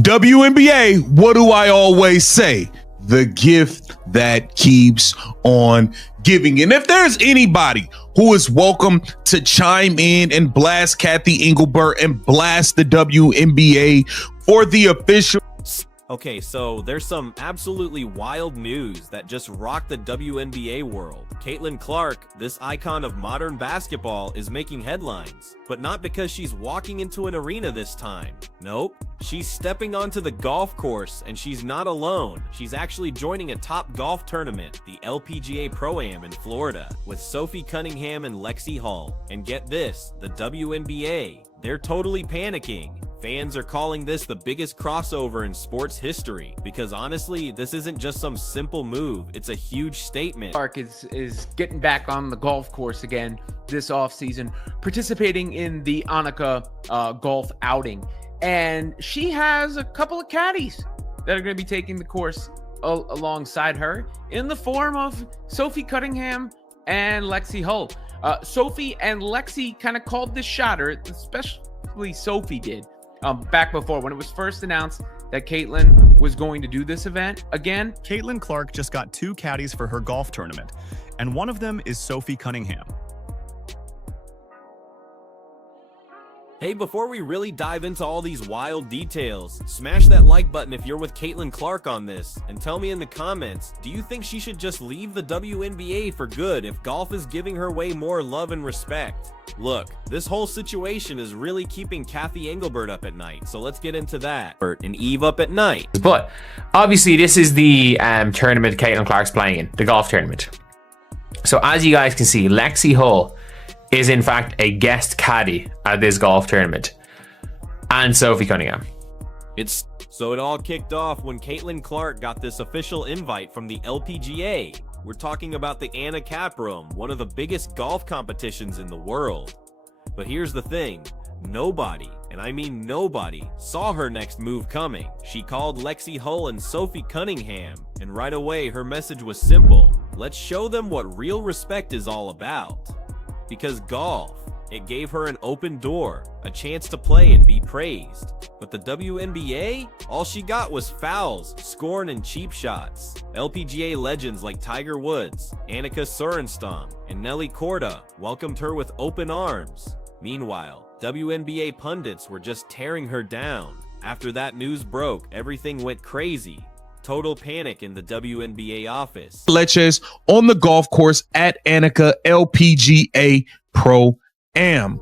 WNBA, what do I always say? The gift that keeps on giving. And if there's anybody who is welcome to chime in and blast Cathy Engelbert and blast the WNBA for the official. Okay, so there's some absolutely wild news that just rocked the WNBA world. Caitlin Clark, this icon of modern basketball, is making headlines, but not because she's walking into an arena this time. Nope, she's stepping onto the golf course, and she's not alone. She's actually joining a top golf tournament, the LPGA Pro-Am in Florida, with Sophie Cunningham and Lexi Hall. And get this, the WNBA, they're totally panicking. Fans are calling this the biggest crossover in sports history because honestly, this isn't just some simple move. It's a huge statement. Clark is getting back on the golf course again this offseason, participating in the Annika golf outing. And she has a couple of caddies that are going to be taking the course alongside her in the form of Sophie Cunningham and Lexi Hull. Sophie and Lexi kind of called this shot, or especially Sophie did. Back before, when it was first announced that Caitlin was going to do this event again. Caitlin Clark just got 2 caddies for her golf tournament, and one of them is Sophie Cunningham. Hey, before we really dive into all these wild details, smash that like button if you're with Caitlin Clark on this, and tell me in the comments, do you think she should just leave the WNBA for good if golf is giving her way more love and respect? Look, this whole situation is really keeping Cathy Engelbert up at night, so let's get into that. Bert and Eve up at night. But obviously this is the tournament Caitlin Clark's playing in, the golf tournament. So as you guys can see, Lexi Hull is in fact a guest caddy at this golf tournament, and Sophie Cunningham. So it all kicked off when Caitlin Clark got this official invite from the LPGA. We're talking about the Anna Cap Room, one of the biggest golf competitions in the world. But here's the thing, nobody, and I mean nobody, saw her next move coming. She called Lexi Hull and Sophie Cunningham, and right away her message was simple: let's show them what real respect is all about. Because golf, it gave her an open door, a chance to play and be praised. But the WNBA, all she got was fouls, scorn, and cheap shots. LPGA legends like Tiger Woods, Annika Sorenstam, and Nelly Korda welcomed her with open arms. Meanwhile, WNBA pundits were just tearing her down. After that news broke, everything went crazy. Total panic in the WNBA office. Leches on the golf course at Annika LPGA Pro-Am.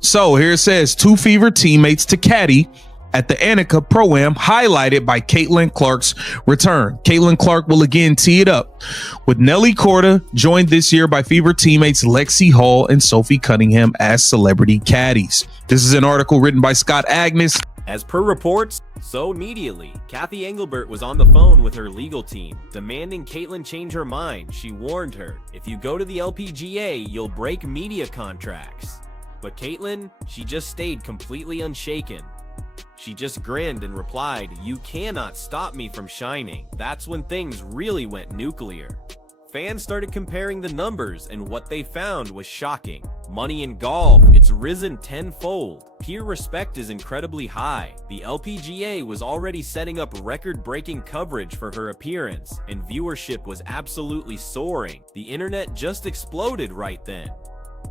So here it says 2 fever teammates to caddy at the Annika Pro-Am, highlighted by Caitlin Clark's return. Caitlin Clark will again tee it up with Nelly Korda, joined this year by fever teammates Lexi Hall and Sophie Cunningham as celebrity caddies. This is an article written by Scott Agnes. As per reports, so immediately, Cathy Engelbert was on the phone with her legal team, demanding Caitlin change her mind. She warned her, if you go to the LPGA, you'll break media contracts. But Caitlin, she just stayed completely unshaken. She just grinned and replied, "You cannot stop me from shining." That's when things really went nuclear. Fans started comparing the numbers, and what they found was shocking. Money in golf, it's risen tenfold. Peer respect is incredibly high. The LPGA was already setting up record-breaking coverage for her appearance, and viewership was absolutely soaring. The internet just exploded right then.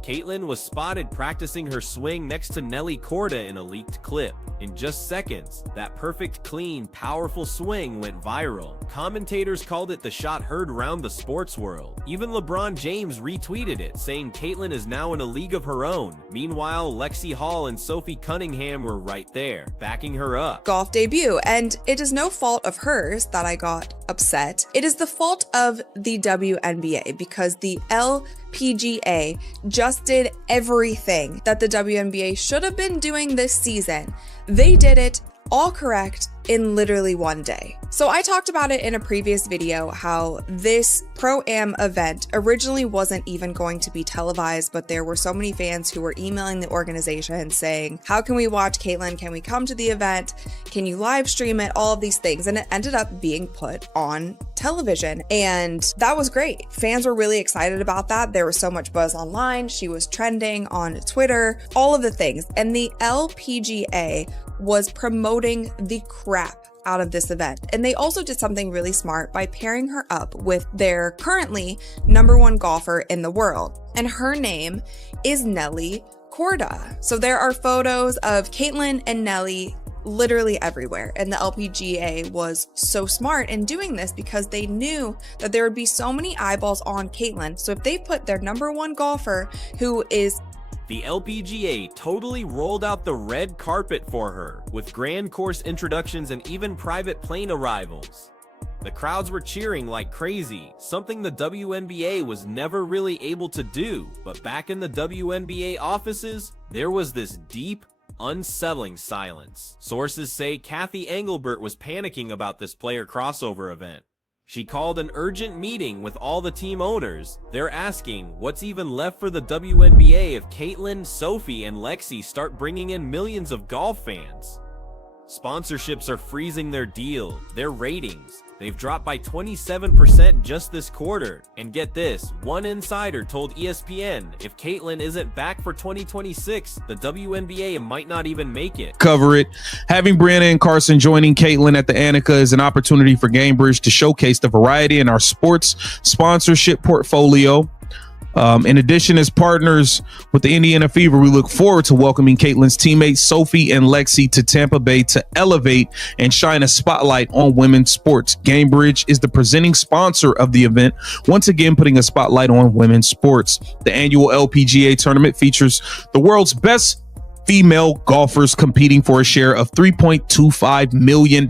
Caitlin was spotted practicing her swing next to Nelly Korda in a leaked clip. In just seconds, that perfect, clean, powerful swing went viral. Commentators called it the shot heard round the sports world. Even LeBron James retweeted it, saying Caitlin is now in a league of her own. Meanwhile, Lexi Hall and Sophie Cunningham were right there, backing her up. Golf debut, and it is no fault of hers that I got upset. It is the fault of the WNBA, because the LPGA just did everything that the WNBA should have been doing this season. They did it all correct in literally one day. So I talked about it in a previous video, how this Pro-Am event originally wasn't even going to be televised, but there were so many fans who were emailing the organization saying, how can we watch Caitlyn? Can we come to the event? Can you live stream it? All of these things. And it ended up being put on television. And that was great. Fans were really excited about that. There was so much buzz online. She was trending on Twitter, all of the things. And the LPGA was promoting the crap out of this event. And they also did something really smart by pairing her up with their currently #1 golfer in the world. And her name is Nelly Korda. So there are photos of Caitlyn and Nelly literally everywhere. And the LPGA was so smart in doing this because they knew that there would be so many eyeballs on Caitlyn. So if they put their #1 golfer, who is the LPGA totally rolled out the red carpet for her, with grand course introductions and even private plane arrivals. The crowds were cheering like crazy, something the WNBA was never really able to do. But back in the WNBA offices, there was this deep, unsettling silence. Sources say Cathy Engelbert was panicking about this player crossover event. She called an urgent meeting with all the team owners. They're asking what's even left for the WNBA if Caitlyn, Sophie, and Lexi start bringing in millions of golf fans. Sponsorships are freezing their deal, their ratings. They've dropped by 27% just this quarter. And get this, one insider told ESPN if Caitlyn isn't back for 2026, the WNBA might not even make it. Cover it. Having Brianna and Carson joining Caitlyn at the Annika is an opportunity for Gamebridge to showcase the variety in our sports sponsorship portfolio. In addition, as partners with the Indiana Fever, we look forward to welcoming Caitlyn's teammates Sophie and Lexi to Tampa Bay to elevate and shine a spotlight on women's sports. Gamebridge is the presenting sponsor of the event, once again putting a spotlight on women's sports. The annual LPGA tournament features the world's best female golfers competing for a share of $3.25 million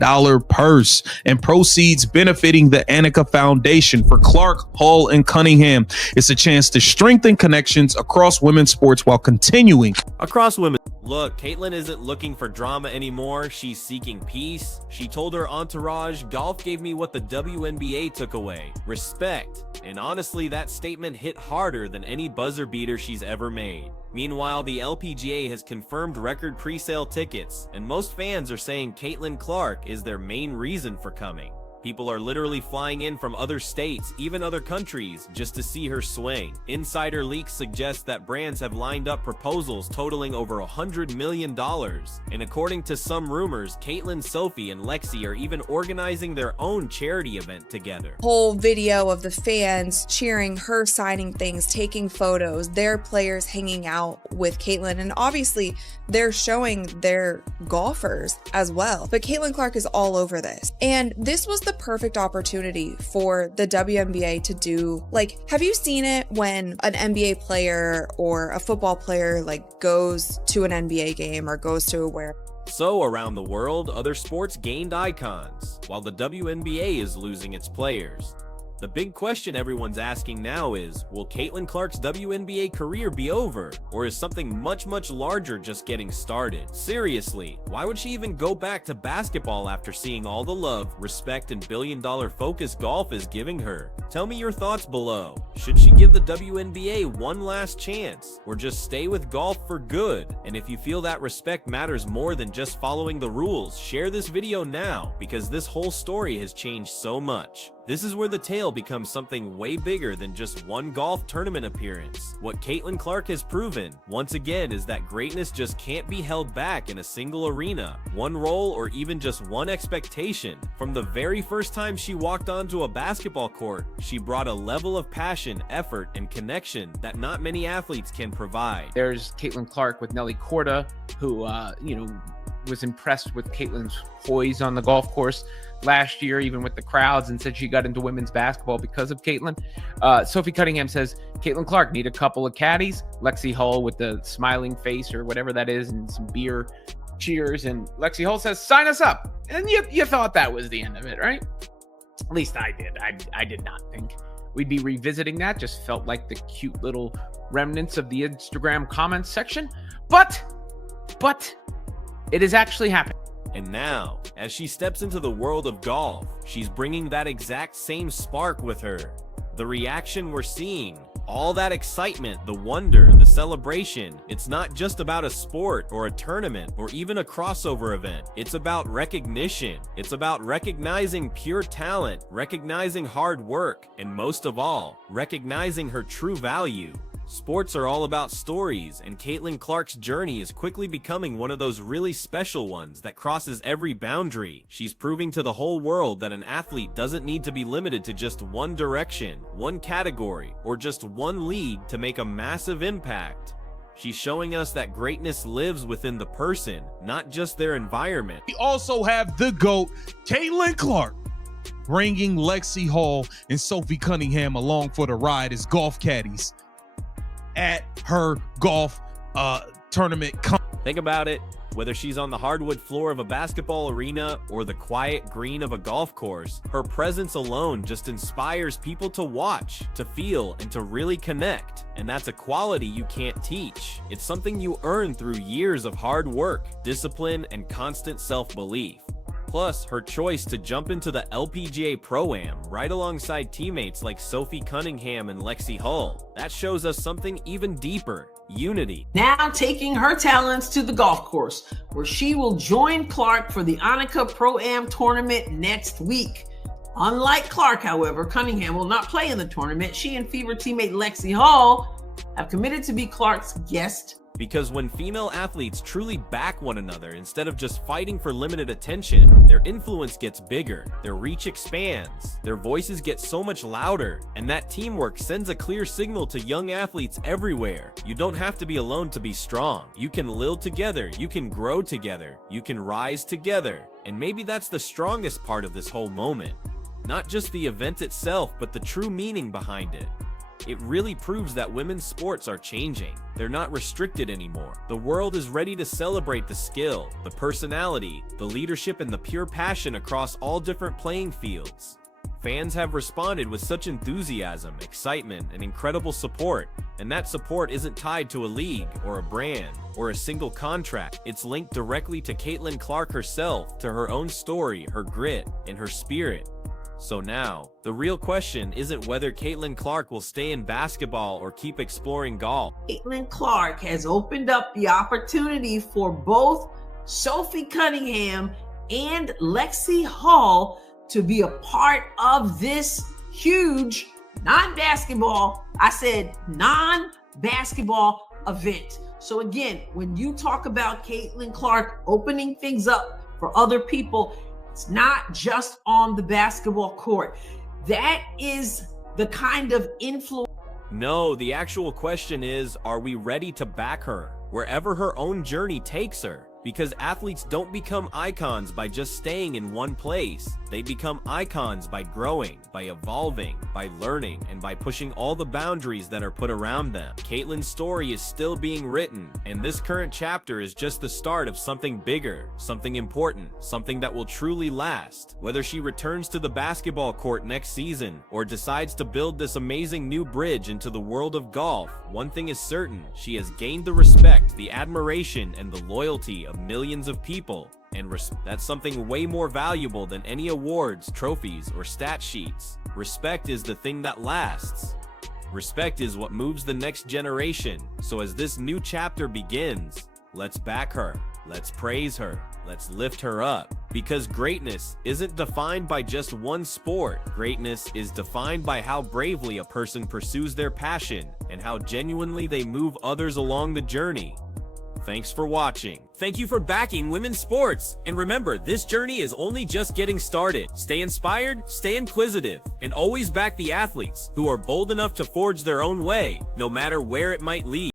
purse and proceeds benefiting the Annika Foundation for Clark, Hull, and Cunningham. It's a chance to strengthen connections across women's sports while continuing across women. Look, Caitlyn isn't looking for drama anymore. She's seeking peace. She told her entourage, golf gave me what the WNBA took away, respect. And honestly, that statement hit harder than any buzzer beater she's ever made. Meanwhile, the LPGA has confirmed record pre-sale tickets, and most fans are saying Caitlyn Clark is their main reason for coming. People are literally flying in from other states, even other countries, just to see her swing. Insider leaks suggest that brands have lined up proposals totaling over $100 million. And according to some rumors, Caitlyn, Sophie, and Lexi are even organizing their own charity event together. Whole video of the fans cheering her, signing things, taking photos, their players hanging out with Caitlyn, and obviously they're showing their golfers as well. But Caitlyn Clark is all over this. And this was the perfect opportunity for the WNBA to do, like, have you seen it when an NBA player or a football player like goes to an NBA game or goes to where? So around the world, other sports gained icons, while the WNBA is losing its players. The big question everyone's asking now is, will Caitlyn Clark's WNBA career be over, or is something much, much larger just getting started? Seriously, why would she even go back to basketball after seeing all the love, respect, and billion-dollar focus golf is giving her? Tell me your thoughts below. Should she give the WNBA one last chance, or just stay with golf for good? And if you feel that respect matters more than just following the rules, share this video now, because this whole story has changed so much. This is where the tale becomes something way bigger than just one golf tournament appearance. What Caitlyn Clark has proven, once again, is that greatness just can't be held back in a single arena, one role, or even just one expectation. From the very first time she walked onto a basketball court, she brought a level of passion, effort, and connection that not many athletes can provide. There's Caitlyn Clark with Nelly Korda, who, was impressed with Caitlyn's poise on the golf course last year, even with the crowds, and said she got into women's basketball because of Caitlyn. Sophie Cunningham says, Caitlyn Clark need a couple of caddies. Lexi Hull with the smiling face or whatever that is, and some beer cheers. And Lexi Hull says, sign us up. And you thought that was the end of it, right? At least I did. I did not think we'd be revisiting that. Just felt like the cute little remnants of the Instagram comments section. But it is actually happening. And now, as she steps into the world of golf, she's bringing that exact same spark with her. The reaction we're seeing, all that excitement, the wonder, the celebration, it's not just about a sport or a tournament or even a crossover event. It's about recognition. It's about recognizing pure talent, recognizing hard work, and most of all, recognizing her true value. Sports are all about stories, and Caitlin Clark's journey is quickly becoming one of those really special ones that crosses every boundary. She's proving to the whole world that an athlete doesn't need to be limited to just one direction, one category, or just one league to make a massive impact. She's showing us that greatness lives within the person, not just their environment. We also have the GOAT, Caitlin Clark, bringing Lexi Hall and Sophie Cunningham along for the ride as golf caddies at her golf tournament. Think about it. Whether she's on the hardwood floor of a basketball arena or the quiet green of a golf course, her presence alone just inspires people to watch, to feel, and to really connect. And that's a quality you can't teach. It's something you earn through years of hard work, discipline, and constant self-belief. Plus, her choice to jump into the LPGA Pro-Am right alongside teammates like Sophie Cunningham and Lexi Hull. That shows us something even deeper: unity. Now taking her talents to the golf course, where she will join Clark for the Annika Pro-Am tournament next week. Unlike Clark, however, Cunningham will not play in the tournament. She and Fever teammate Lexi Hall have committed to be Clark's guest. Because when female athletes truly back one another instead of just fighting for limited attention, their influence gets bigger, their reach expands, their voices get so much louder, and that teamwork sends a clear signal to young athletes everywhere. You don't have to be alone to be strong. You can live together, you can grow together, you can rise together. And maybe that's the strongest part of this whole moment. Not just the event itself, but the true meaning behind it. It really proves that women's sports are changing. They're not restricted anymore. The world is ready to celebrate the skill, the personality, the leadership, and the pure passion across all different playing fields. Fans have responded with such enthusiasm, excitement, and incredible support. And that support isn't tied to a league or a brand or a single contract. It's linked directly to Caitlin Clark herself, to her own story, her grit, and her spirit. So now, the real question isn't whether Caitlin Clark will stay in basketball or keep exploring golf. Caitlin Clark has opened up the opportunity for both Sophie Cunningham and Lexi Hall to be a part of this huge non-basketball, I said non-basketball event. So again, when you talk about Caitlin Clark opening things up for other people, it's not just on the basketball court. That is the kind of influence. No, the actual question is, are we ready to back her wherever her own journey takes her? Because athletes don't become icons by just staying in one place. They become icons by growing, by evolving, by learning, and by pushing all the boundaries that are put around them. Caitlin's story is still being written, and this current chapter is just the start of something bigger, something important, something that will truly last. Whether she returns to the basketball court next season or decides to build this amazing new bridge into the world of golf, one thing is certain: she has gained the respect, the admiration, and the loyalty of millions of people. And that's something way more valuable than any awards, trophies, or stat sheets. Respect is the thing that lasts. Respect is what moves the next generation. So as this new chapter begins, let's back her, let's praise her, let's lift her up. Because greatness isn't defined by just one sport. Greatness is defined by how bravely a person pursues their passion and how genuinely they move others along the journey. Thanks for watching. Thank you for backing women's sports. And remember, this journey is only just getting started. Stay inspired, stay inquisitive, and always back the athletes who are bold enough to forge their own way, no matter where it might lead.